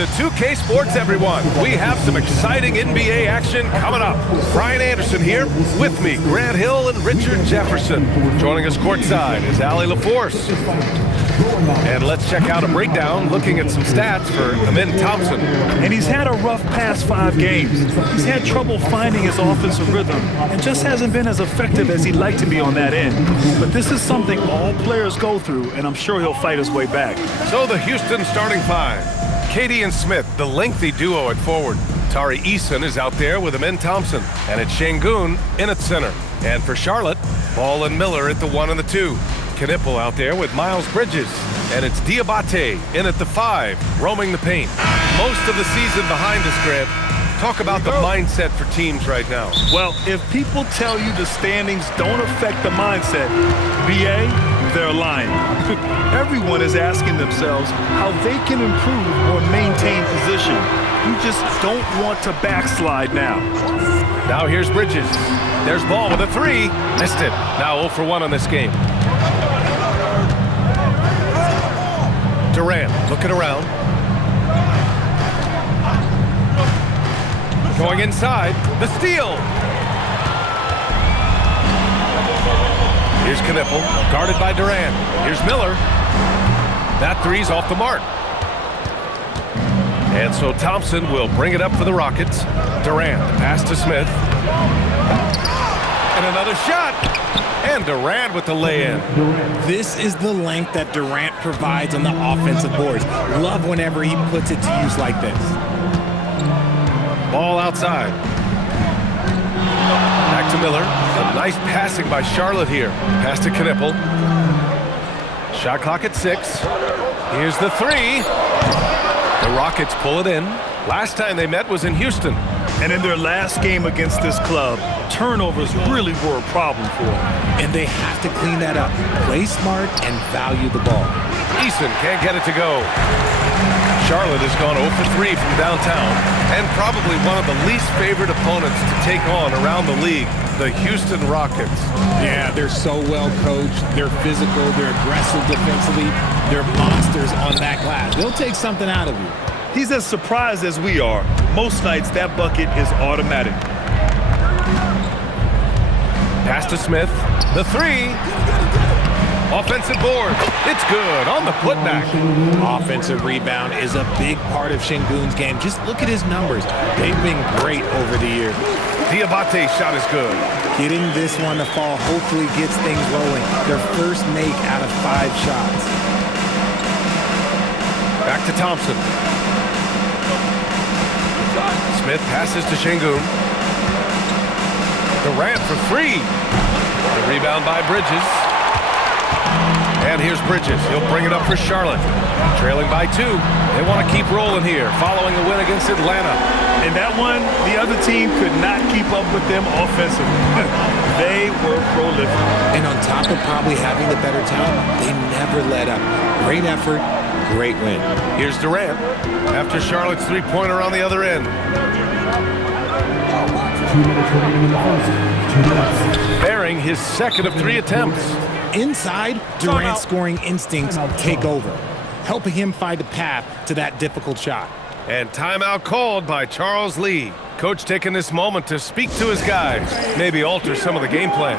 to 2K Sports, everyone. We have some exciting NBA action coming up. Brian Anderson here. With me, Grant Hill and Richard Jefferson. Joining us courtside is Allie LaForce. And let's check out a breakdown looking at some stats for Amin Thompson. And he's had a rough past 5 games. He's had trouble finding his offensive rhythm and just hasn't been as effective as he'd like to be on that end. But this is something all players go through, and I'm sure he'll fight his way back. So the Houston starting 5. Katie and Smith, the lengthy duo at forward. Tari Eason is out there with Amin Thompson. And it's Şengün in at center. And for Charlotte, Ball and Miller at the 1 and the 2. Knipple out there with Miles Bridges. And it's Diabate in at the 5, roaming the paint. Most of the season behind us, Grant. Talk about the mindset for teams right now. Well, if people tell you the standings don't affect the mindset, BA, they're lying. Everyone is asking themselves how they can improve or maintain position. You just don't want to backslide now. Now here's Bridges. There's Ball with a 3. Missed it. Now 0 for 1 on this game. Durant looking around. Going inside. The steal. Here's Knipple, guarded by Durant. Here's Miller. That 3's off the mark. And so Thompson will bring it up for the Rockets. Durant, pass to Smith. And another shot. And Durant with the lay-in. This is the length that Durant provides on the offensive boards. Love whenever he puts it to use like this. Ball outside. Back to Miller. A nice passing by Charlotte here. Pass to Knipple. Shot clock at 6. Here's the 3. The Rockets pull it in. Last time they met was in Houston. And in their last game against this club, turnovers really were a problem for them. And they have to clean that up. Play smart and value the ball. Eason can't get it to go. Charlotte has gone 0 for 3 from downtown, and probably one of the least favored opponents to take on around the league, the Houston Rockets. Yeah, they're so well coached. They're physical. They're aggressive defensively. They're monsters on that glass. They'll take something out of you. He's as surprised as we are. Most nights, that bucket is automatic. Pass to Smith. The 3. Offensive board. It's good on the putback. Offensive rebound is a big part of Şengün's game. Just look at his numbers. They've been great over the years. Diabate's shot is good. Getting this one to fall hopefully gets things rolling. Their first make out of 5 shots. Back to Thompson. Smith passes to Şengün. Durant for 3. The rebound by Bridges. And here's Bridges. He'll bring it up for Charlotte. Trailing by 2. They want to keep rolling here, following a win against Atlanta. And that one, the other team could not keep up with them offensively. They were prolific. And on top of probably having the better talent, they never let up. Great effort, great win. Here's Durant after Charlotte's 3-pointer on the other end. 2 minutes remaining in the first. 2 minutes. Bearing his second of 3 attempts. Inside, Durant's scoring instincts take over, helping him find a path to that difficult shot. And timeout called by Charles Lee. Coach taking this moment to speak to his guys, maybe alter some of the game plan.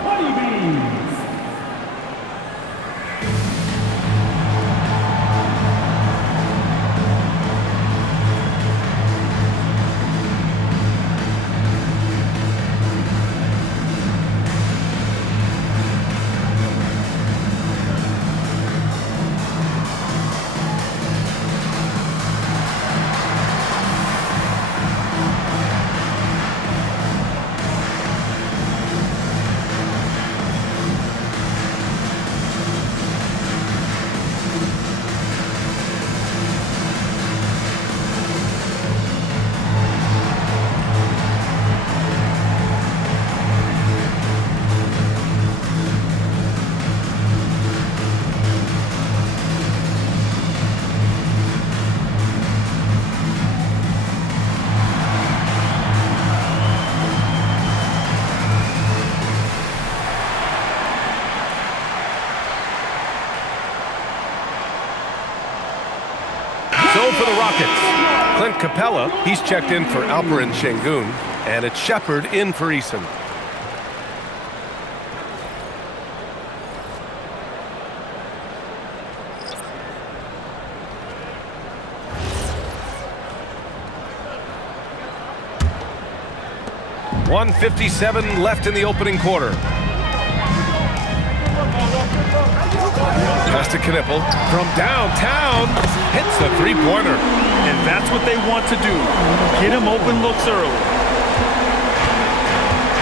Clint Capella, he's checked in for Alperin Şengün, and it's Shepard in for Eason. .157 left in the opening quarter. Pass to Knippel from downtown. Hits the three-pointer. And that's what they want to do. Get him open looks early.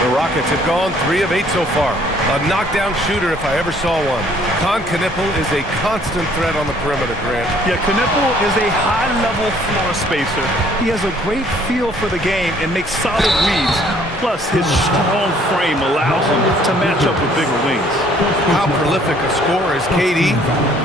The Rockets have gone 3 of 8 so far. A knockdown shooter if I ever saw one. Knippel is a constant threat on the perimeter, Grant. Yeah, Knippel is a high-level floor spacer. He has a great feel for the game and makes solid reads. Plus, his strong frame allows him to match up with bigger wings. How prolific a scorer is KD?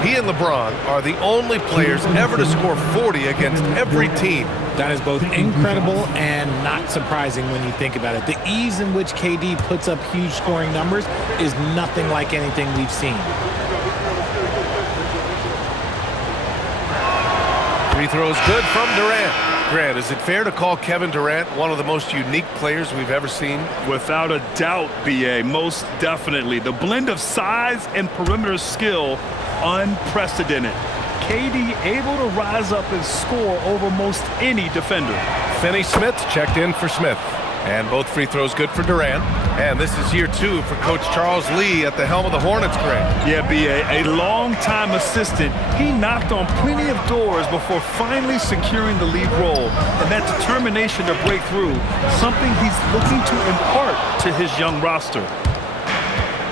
He and LeBron are the only players ever to score 40 against every team. That is both incredible and not surprising when you think about it. The ease in which KD puts up huge scoring numbers is nothing like anything we've seen. Free throws good from Durant. Grant, is it fair to call Kevin Durant one of the most unique players we've ever seen? Without a doubt, B.A., most definitely. The blend of size and perimeter skill, unprecedented. KD able to rise up and score over most any defender. Finney-Smith checked in for Smith. And both free throws good for Durant. And this is year 2 for Coach Charles Lee at the helm of the Hornets, Grant. Yeah, B.A., a long-time assistant. He knocked on plenty of doors before finally securing the lead role. And that determination to break through, something he's looking to impart to his young roster.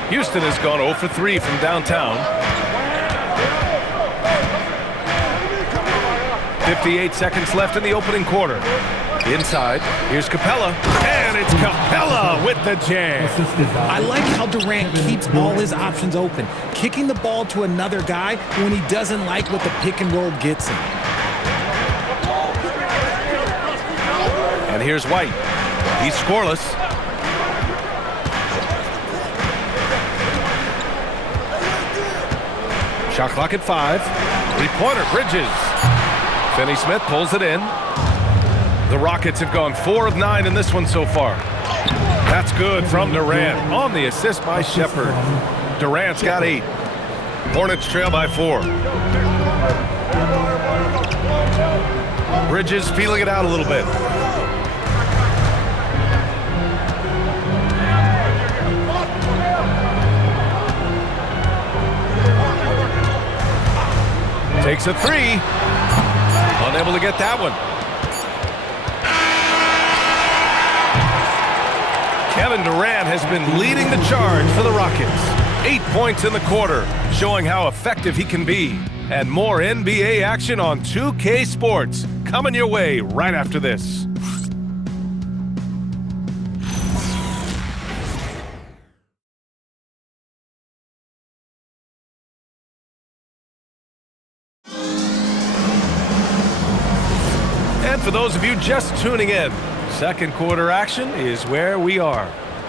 Houston has gone 0 for 3 from downtown. 58 seconds left in the opening quarter. Inside, here's Capella, and it's Capella with the jam. I like how Durant keeps all his options open, kicking the ball to another guy when he doesn't like what the pick and roll gets him. And here's White. He's scoreless. Shot clock at 5. Three-pointer, Bridges. Finney-Smith pulls it in. The Rockets have gone 4 of 9 in this one so far. That's good from Durant on the assist by Shepard. Durant's got 8. Hornets trail by 4. Bridges feeling it out a little bit. Takes a 3. Unable to get that one. Kevin Durant has been leading the charge for the Rockets. 8 points in the quarter, showing how effective he can be. And more NBA action on 2K Sports coming your way right after this. And for those of you just tuning in, second quarter action is where we are.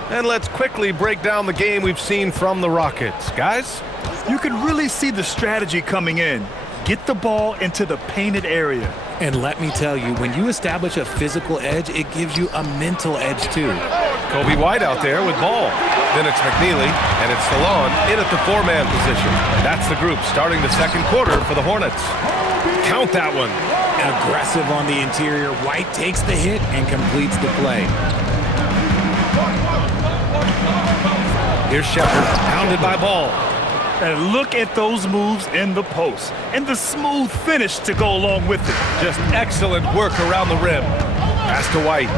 And let's quickly break down the game we've seen from the Rockets. Guys? You can really see the strategy coming in. Get the ball into the painted area. And let me tell you, when you establish a physical edge, it gives you a mental edge too. Kobe White out there with ball. Then it's McNeely, and it's Stallone in at the 4-man position. That's the group starting the second quarter for the Hornets. Count that one. Aggressive on the interior. White takes the hit and completes the play. Here's Shepard, pounded by Ball. And look at those moves in the post. And the smooth finish to go along with it. Just excellent work around the rim. Pass to White.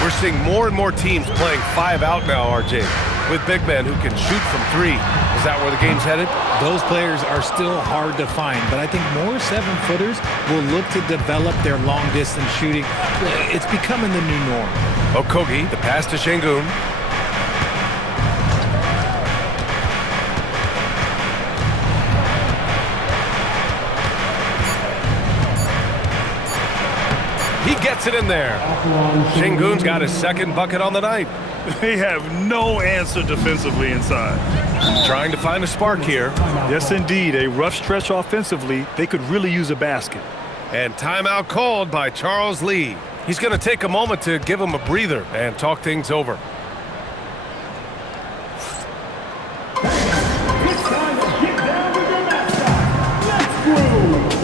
We're seeing more and more teams playing 5 out now, RJ, with big men who can shoot from 3. Is that where the game's headed? Those players are still hard to find, but I think more 7-footers will look to develop their long-distance shooting. It's becoming the new norm. Okogie, the pass to Şengün. He gets it in there. Şengün's got his second bucket on the night. They have no answer defensively inside. Trying to find a spark here. Yes, indeed. A rough stretch offensively. They could really use a basket. And timeout called by Charles Lee. He's going to take a moment to give him a breather and talk things over. It's time to get down with your mascot. Let's go.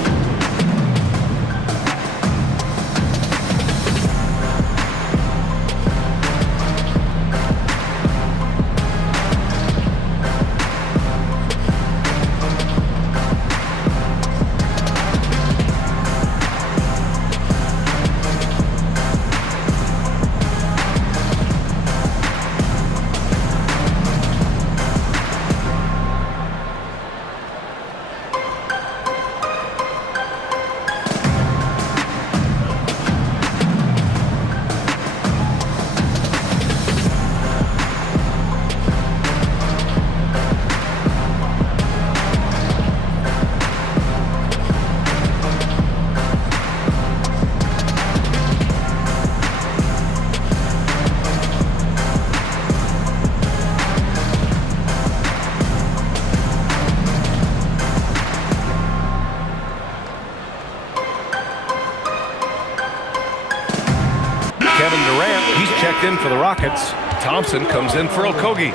Kevin Durant, he's checked in for the Rockets. Thompson comes in for Okogie.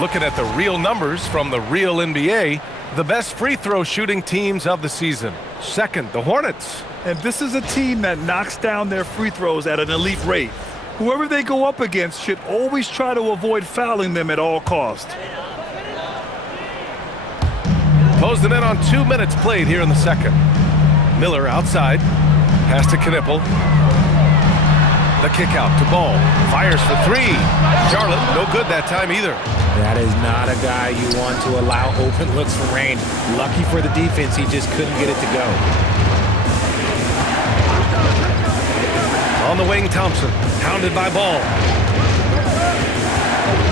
Looking at the real numbers from the real NBA, the best free throw shooting teams of the season. Second, the Hornets. And this is a team that knocks down their free throws at an elite rate. Whoever they go up against should always try to avoid fouling them at all costs. Closing in on 2 minutes played here in the second. Miller outside. Pass to Knipple. The kick out to Ball. Fires for three. Charlotte, no good that time either. That is not a guy you want to allow open looks for rain. Lucky for the defense, he just couldn't get it to go. On the wing, Thompson. Pounded by Ball.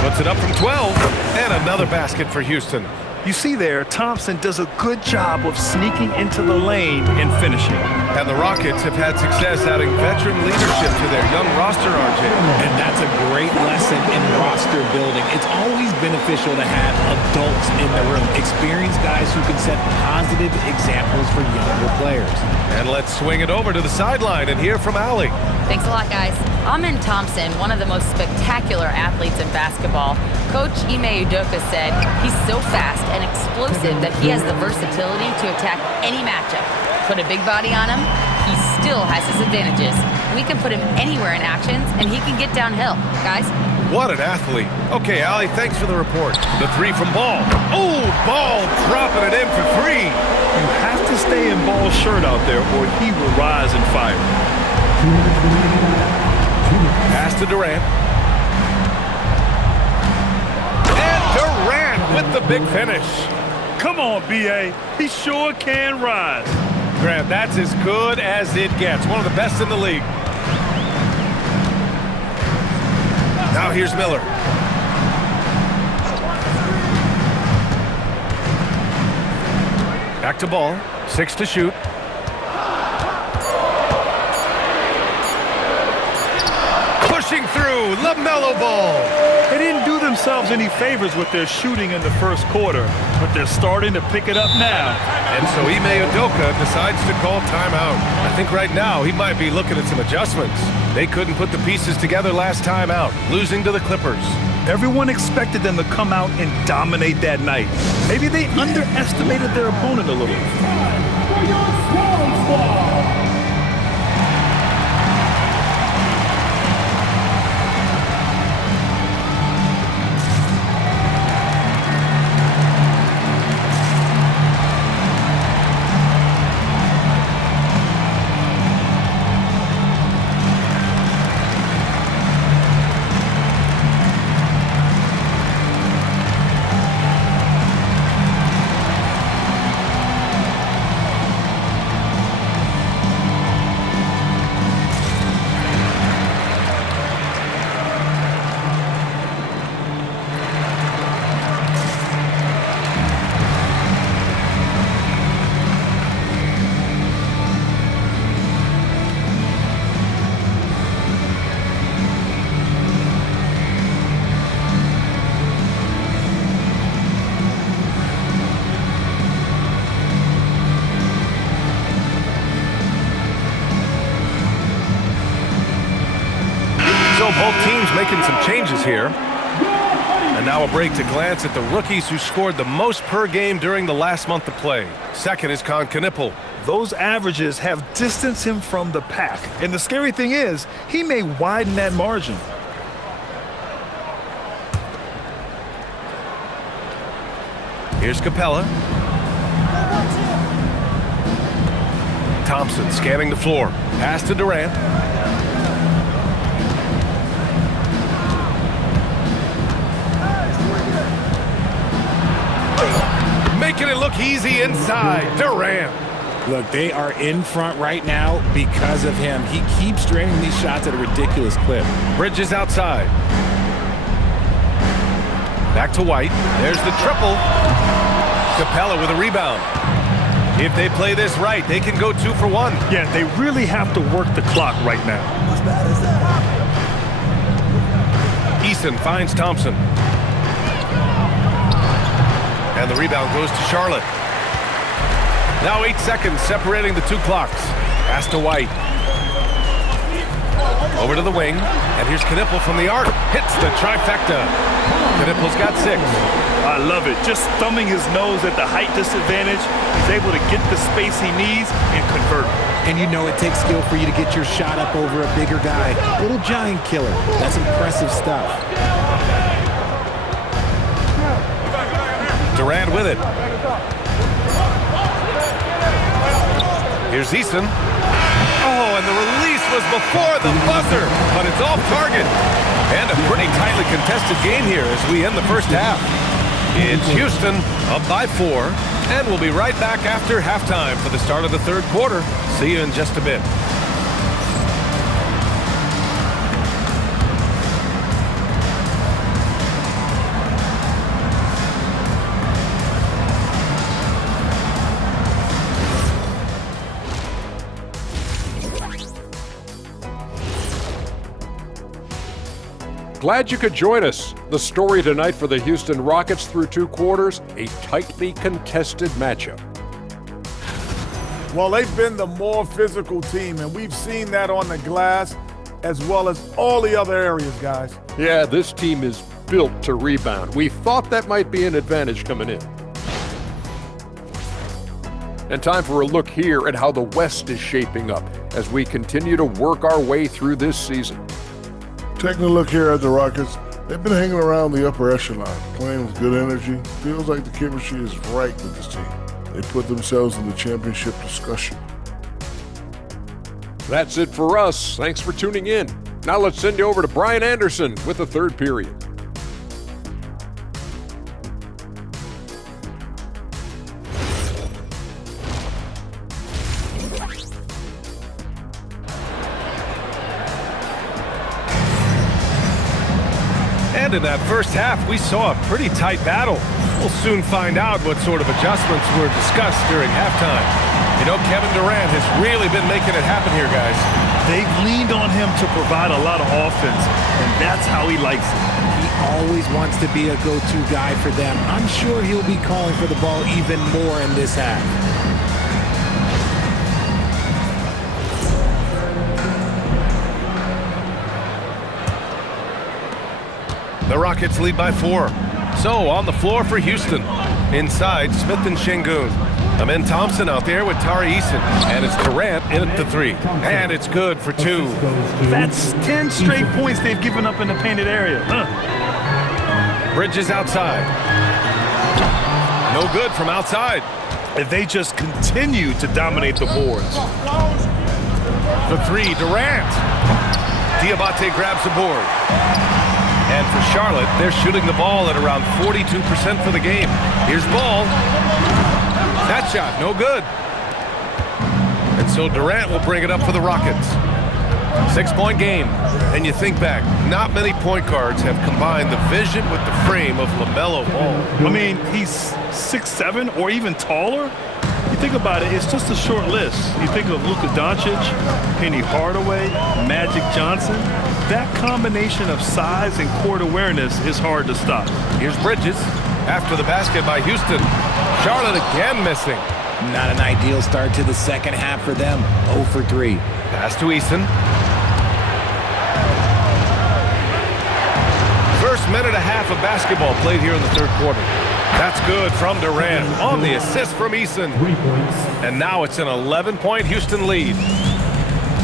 Puts it up from 12. And another basket for Houston. You see there, Thompson does a good job of sneaking into the lane and finishing. And the Rockets have had success adding veteran leadership to their young roster, RJ. And that's a great lesson in roster building. It's always beneficial to have adults in the room, experienced guys who can set positive examples for younger players. And let's swing it over to the sideline and hear from Allie. Thanks a lot, guys. Amin Thompson, one of the most spectacular athletes in basketball. Coach Ime Udoka said he's so fast and explosive that he has the versatility to attack any matchup. Put a big body on him, he still has his advantages. We can put him anywhere in actions, and he can get downhill. Guys? What an athlete. Okay, Allie, thanks for the report. The three from Ball. Oh, Ball dropping it in for three. You have to stay in Ball's shirt out there, or he will rise and fire. Pass to Durant. And Durant with the big finish. Come on, B.A. He sure can rise. Grant, that's as good as it gets. One of the best in the league. Now here's Miller. Back to Ball. 6 to shoot. Pushing through. LaMelo Ball. They didn't do themselves any favors with their shooting in the first quarter, but they're starting to pick it up now. And so Ime Udoka decides to call timeout. I think right now he might be looking at some adjustments. They couldn't put the pieces together last time out, losing to the Clippers. Everyone expected them to come out and dominate that night. Maybe they underestimated their opponent a little. So both teams making some changes here. And now a break to glance at the rookies who scored the most per game during the last month of play. Second is Con Knipple. Those averages have distanced him from the pack. And the scary thing is, he may widen that margin. Here's Capella. Thompson scanning the floor. Pass to Durant. Making it look easy inside. Durant. Look, they are in front right now because of him. He keeps draining these shots at a ridiculous clip. Bridges outside. Back to White. There's the triple. Capella with a rebound. If they play this right, they can go 2 for 1. Yeah, they really have to work the clock right now. Eason finds Thompson. And the rebound goes to Charlotte. Now 8 seconds separating the 2 clocks. Pass to White. Over to the wing. And here's Knipple from the arc. Hits the trifecta. Knipple's got 6. I love it. Just thumbing his nose at the height disadvantage. He's able to get the space he needs and convert. And you know it takes skill for you to get your shot up over a bigger guy. Little giant killer. That's impressive stuff. Durant with it. Here's Eason. Oh, and the release was before the buzzer, but it's off target. And a pretty tightly contested game here as we end the first half. It's Houston up by 4, and we'll be right back after halftime for the start of the third quarter. See you in just a bit. Glad you could join us. The story tonight for the Houston Rockets through 2 quarters, a tightly contested matchup. Well, they've been the more physical team, and we've seen that on the glass as well as all the other areas, guys. Yeah, this team is built to rebound. We thought that might be an advantage coming in. And time for a look here at how the West is shaping up as we continue to work our way through this season. Taking a look here at the Rockets, they've been hanging around the upper echelon, playing with good energy. Feels like the chemistry is right with this team. They put themselves in the championship discussion. That's it for us. Thanks for tuning in. Now let's send you over to Brian Anderson with the third period. And in that first half, we saw a pretty tight battle. We'll soon find out what sort of adjustments were discussed during halftime. You know, Kevin Durant has really been making it happen here, guys. They've leaned on him to provide a lot of offense, and that's how he likes it. He always wants to be a go-to guy for them. I'm sure he'll be calling for the ball even more in this half. The Rockets lead by 4. So on the floor for Houston. Inside, Smith and Şengün. Amen Thompson out there with Tari Eason. And it's Durant in at the 3. And it's good for 2. That's 10 straight points they've given up in the painted area. Bridges outside. No good from outside. And they just continue to dominate the boards. The 3, Durant. Diabate grabs the board. And for Charlotte, they're shooting the ball at around 42% for the game. Here's Ball. That shot, no good. And so Durant will bring it up for the Rockets. 6-point game. And you think back, not many point guards have combined the vision with the frame of LaMelo Ball. I mean, he's 6'7" or even taller. You think about it, it's just a short list. You think of Luka Doncic, Penny Hardaway, Magic Johnson. That combination of size and court awareness is hard to stop. Here's Bridges. After the basket by Houston. Charlotte again missing. Not an ideal start to the second half for them. 0 for 3. Pass to Eason. minute and a half of basketball played here in the third quarter. That's good from Durant on the assist from Eason. 3 points. And now it's an 11-point Houston lead.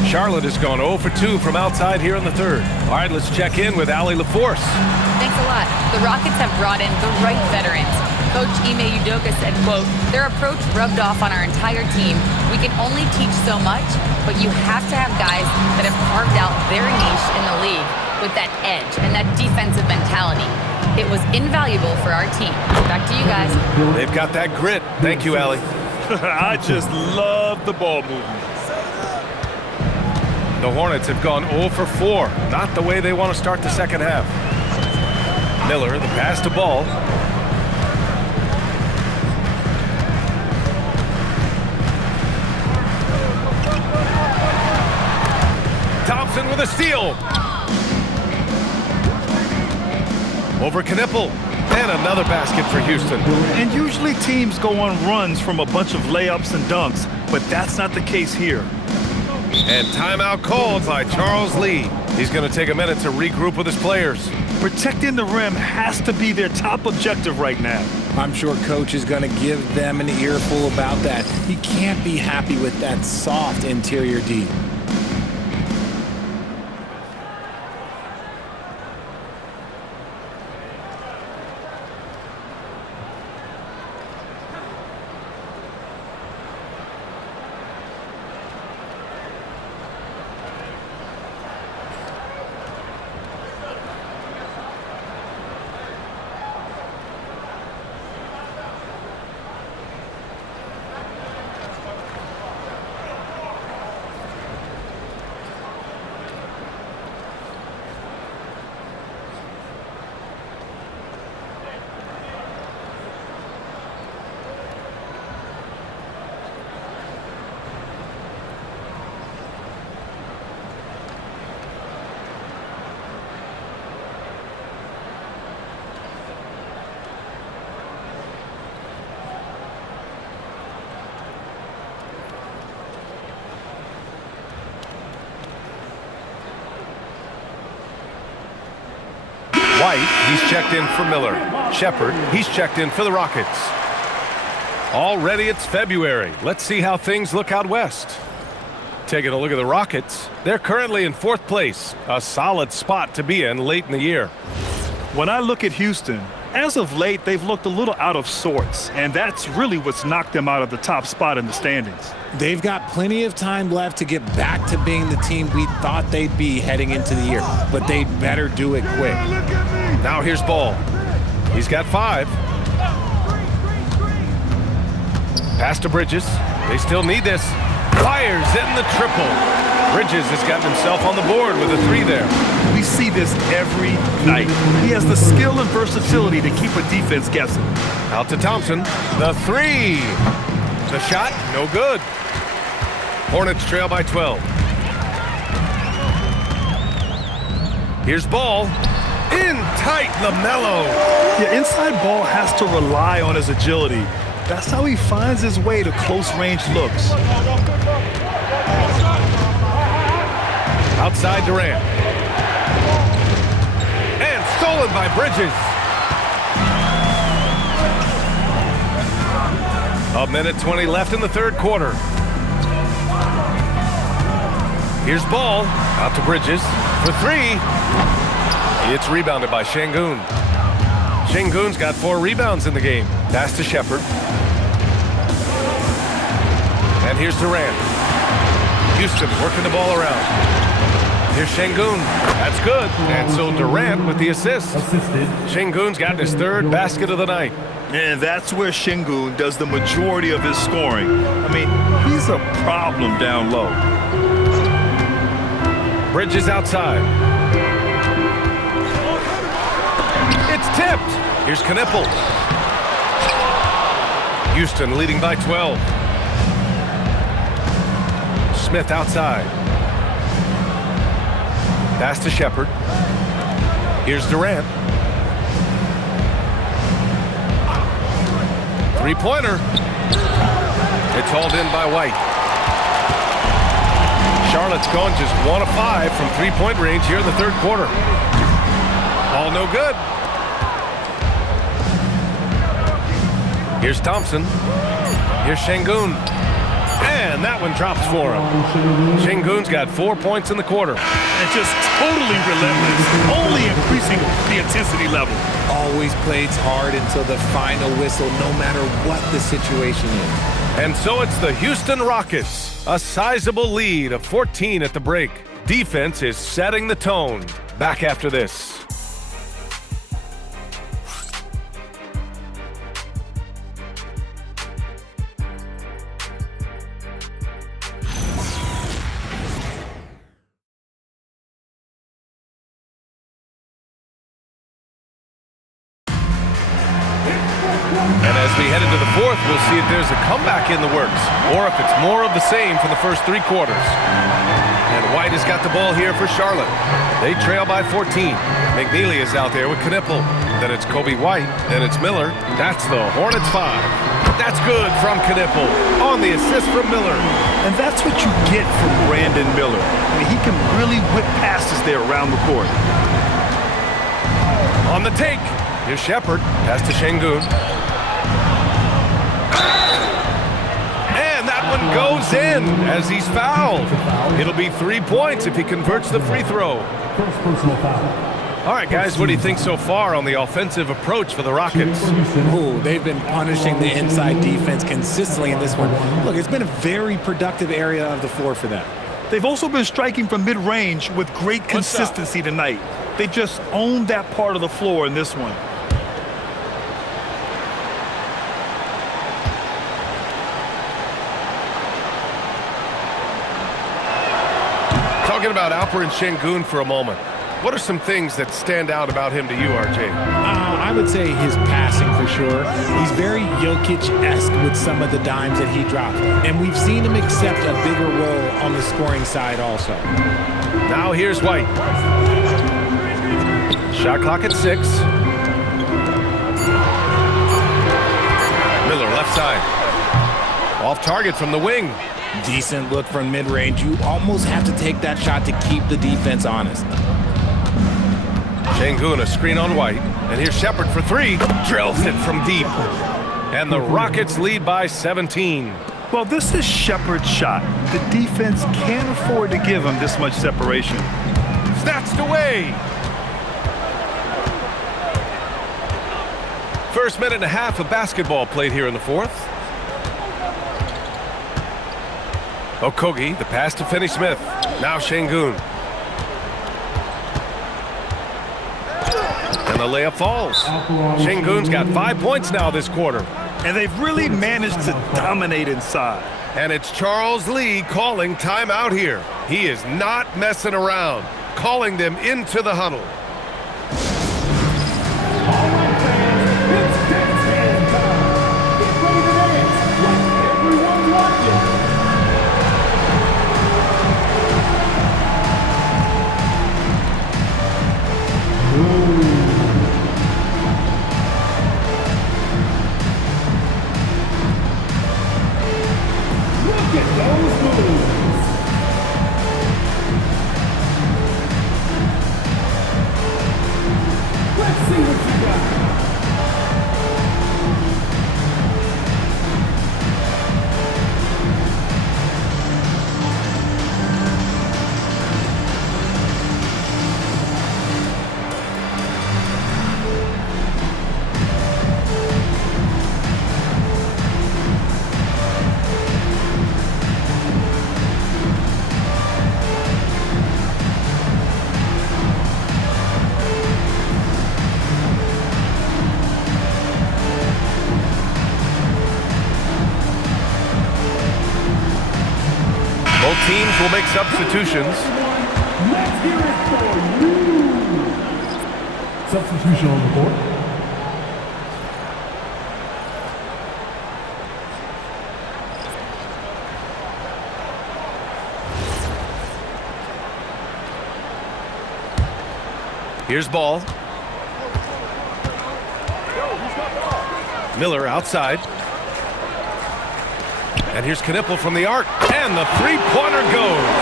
Charlotte has gone 0 for 2 from outside here in the third. All right, let's check in with Allie LaForce. Thanks a lot. The Rockets have brought in the right veterans. Coach Ime Udoka said, quote, their approach rubbed off on our entire team. We can only teach so much, but you have to have guys that have carved out their niche in the league with that edge and that defensive mentality. It was invaluable for our team. Back to you guys. They've got that grit. Thank you, Allie. I just love the ball movement. The Hornets have gone 0 for 4. Not the way they want to start the second half. Miller, the pass to Ball. Thompson with a steal. Over Knippel. And another basket for Houston. And usually teams go on runs from a bunch of layups and dunks, but that's not the case here. And timeout called by Charles Lee. He's going to take a minute to regroup with his players. Protecting the rim has to be their top objective right now. I'm sure Coach is going to give them an earful about that. He can't be happy with that soft interior D. White, he's checked in for Miller. Shepard, he's checked in for the Rockets. Already it's February. Let's see how things look out west. Taking a look at the Rockets, they're currently in 4th place, a solid spot to be in late in the year. When I look at Houston, as of late, they've looked a little out of sorts, and that's really what's knocked them out of the top spot in the standings. They've got plenty of time left to get back to being the team we thought they'd be heading into the year, but they'd better do it quick. Now here's Ball. He's got 5. Pass to Bridges. They still need this. Fires in the triple. Bridges has gotten himself on the board with a 3 there. We see this every night. He has the skill and versatility to keep a defense guessing. Out to Thompson. The 3. The shot, no good. Hornets trail by 12. Here's Ball. In tight, LaMelo. Yeah, inside Ball has to rely on his agility. That's how he finds his way to close-range looks. Outside Durant. And stolen by Bridges. A minute 20 left in the third quarter. Here's Ball. Out to Bridges for 3. It's rebounded by Şengün. Şengün's got 4 rebounds in the game. Pass to Shepard. And here's Durant. Houston working the ball around. Here's Şengün. That's good. And so Durant with the assist. Şengün's gotten his 3rd basket of the night. And that's where Şengün does the majority of his scoring. I mean, he's a problem down low. Bridges outside. It's tipped. Here's Knippel. Houston leading by 12. Smith outside. Pass to Shepard. Here's Durant. 3-pointer. It's hauled in by White. Charlotte's gone just 1 of 5 from 3-point range here in the third quarter. All no good. Here's Thompson. Here's Şengün. And that one drops for him. Şengün's got 4 points in the quarter. And just totally relentless, only increasing the intensity level. Always plays hard until the final whistle, no matter what the situation is. And so it's the Houston Rockets. A sizable lead of 14 at the break. Defense is setting the tone. Back after this. And as we head into the fourth, we'll see if there's a comeback in the works, or if it's more of the same for the first 3 quarters. And White has got the ball here for Charlotte. They trail by 14. McNeely is out there with Knipple. Then it's Kobe White. Then it's Miller. That's the Hornets 5. That's good from Knipple on the assist from Miller. And that's what you get from Brandon Miller. I mean, he can really whip passes there around the court. On the take. Here's Shepard. Pass to Şengün. And that one goes in as he's fouled. It'll be 3 points if he converts the free throw. First personal foul. All right, guys, what do you think so far on the offensive approach for the Rockets? Ooh, they've been punishing the inside defense consistently in this one. Look, it's been a very productive area of the floor for them. They've also been striking from mid-range with great consistency tonight. They just owned that part of the floor in this one. Talking about Alperen Şengün for a moment. What are some things that stand out about him to you, RJ? I would say his passing for sure. He's very Jokic-esque with some of the dimes that he drops. And we've seen him accept a bigger role on the scoring side also. Now here's White. Shot clock at 6. Miller left side. Off target from the wing. Decent look from mid-range. You almost have to take that shot to keep the defense honest. Şengün, a screen on White. And here's Shepard for 3. Drills it from deep. And the Rockets lead by 17. Well, this is Shepard's shot. The defense can't afford to give him this much separation. Snatched away. First minute and a half of basketball played here in the fourth. Okogie, the pass to Finney-Smith. Now Şengün. And the layup falls. Şengün's got 5 points now this quarter. And they've really managed to dominate inside. And it's Charles Lee calling timeout here. He is not messing around, calling them into the huddle. All right, fans, it's dance time. Get ready to dance like everyone watching. Look at those moves. Let's see what you got. Both teams will make substitutions. Let's hear it for you. Substitution on the board. Here's Ball. Miller outside. And here's Knipple from the arc. And the three-pointer goes.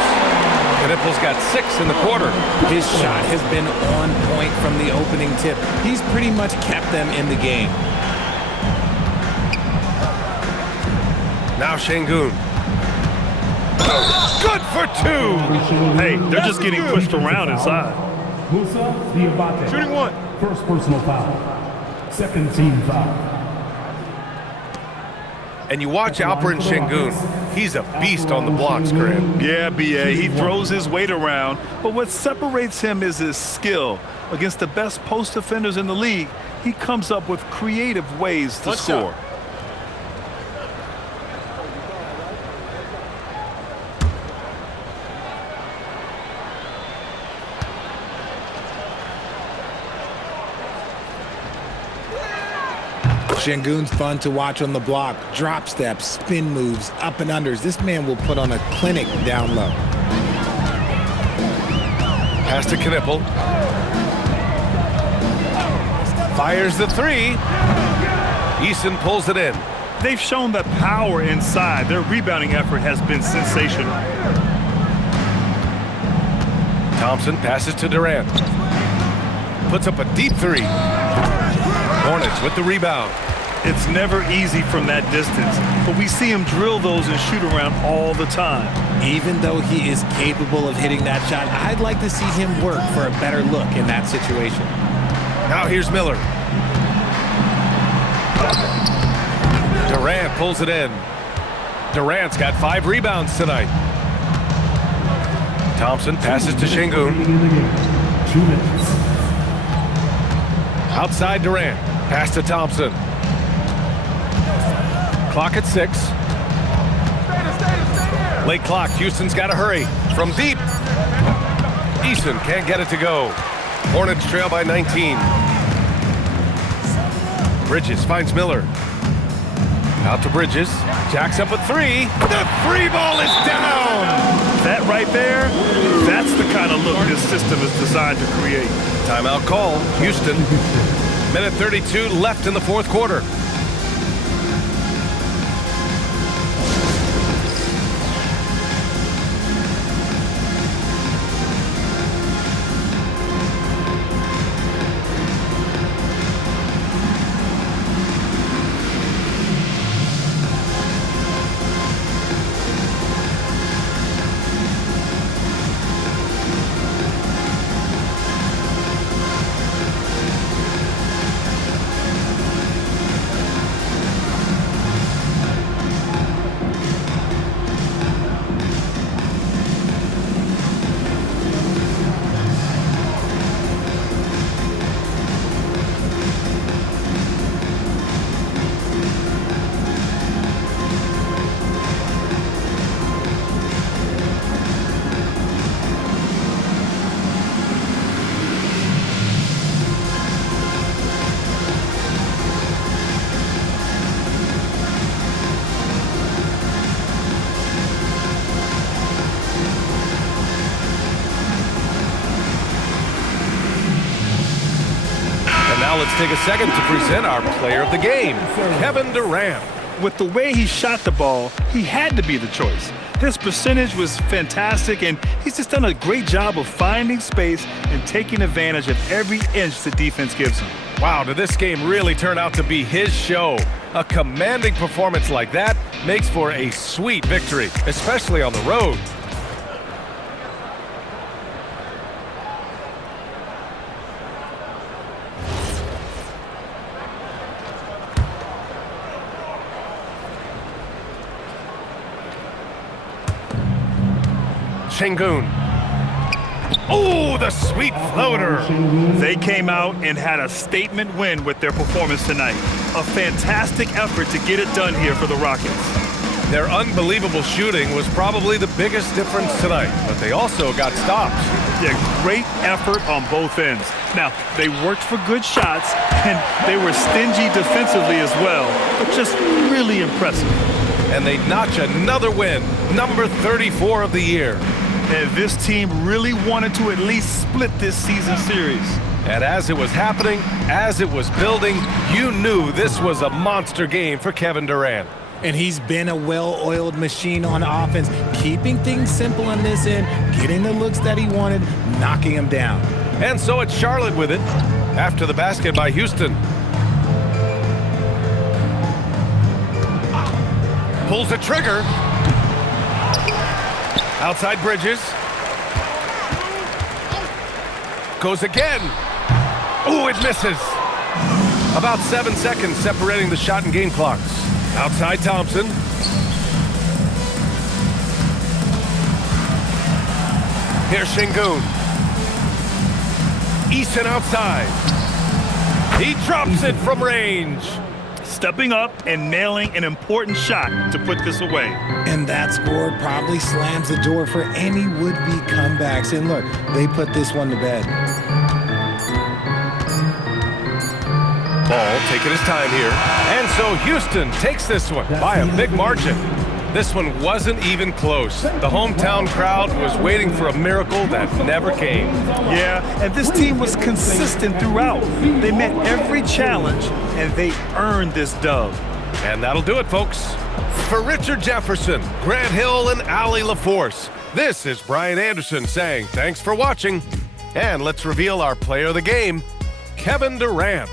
Knipple's got 6 in the quarter. His shot has been on point from the opening tip. He's pretty much kept them in the game. Now Şengün. Good for 2. Hey, they're just getting pushed around inside. Musa Diabate. Shooting one. First personal foul. Second team foul. And you watch Alperen Şengün. He's a beast on the blocks, Grant. Yeah, B.A., he throws his weight around, but what separates him is his skill. Against the best post defenders in the league, he comes up with creative ways to score. Şengün's fun to watch on the block. Drop steps, spin moves, up and unders. This man will put on a clinic down low. Pass to Knipple. Fires the 3. Eason pulls it in. They've shown that power inside. Their rebounding effort has been sensational. Thompson passes to Durant. Puts up a deep 3. Hornets with the rebound. It's never easy from that distance, but we see him drill those and shoot around all the time. Even though he is capable of hitting that shot, I'd like to see him work for a better look in that situation. Now here's Miller. Durant pulls it in. Durant's got 5 rebounds tonight. Thompson passes to Şengün. 2 minutes. Outside Durant. Pass to Thompson. Clock at 6. Late clock. Houston's got to hurry. From deep. Eason can't get it to go. Hornets trail by 19. Bridges finds Miller. Out to Bridges. Jacks up a 3. The 3 ball is down. That right there, that's the kind of look this system is designed to create. Timeout call. Houston. Minute 32 left in the 4th quarter. Now let's take a second to present our player of the game, Kevin Durant. With the way he shot the ball, he had to be the choice. His percentage was fantastic, and he's just done a great job of finding space and taking advantage of every inch the defense gives him. Wow, did this game really turn out to be his show? A commanding performance like that makes for a sweet victory, especially on the road. Şengün. Oh, the sweet floater. They came out and had a statement win with their performance tonight. A fantastic effort to get it done here for the Rockets. Their unbelievable shooting was probably the biggest difference tonight, but they also got stops. Yeah, great effort on both ends. Now, they worked for good shots, and they were stingy defensively as well, but just really impressive. And they notch another win, number 34 of the year. And this team really wanted to at least split this season series. And as it was happening, as it was building, you knew this was a monster game for Kevin Durant. And he's been a well-oiled machine on offense, keeping things simple on this end, getting the looks that he wanted, knocking him down. And so it's Charlotte with it after the basket by Houston. Pulls the trigger. Outside Bridges. Goes again. Ooh, it misses. About 7 seconds separating the shot and game clocks. Outside Thompson. Here's Şengün. Eason outside. He drops it from range. Stepping up and nailing an important shot to put this away. And that score probably slams the door for any would-be comebacks. And look, they put this one to bed. Ball taking his time here. And so Houston takes this one by a big margin. This one wasn't even close. The hometown crowd was waiting for a miracle that never came. Yeah, and this team was consistent throughout. They met every challenge, and they earned this dub. And that'll do it, folks. For Richard Jefferson, Grant Hill, and Allie LaForce, this is Brian Anderson saying thanks for watching. And let's reveal our player of the game, Kevin Durant.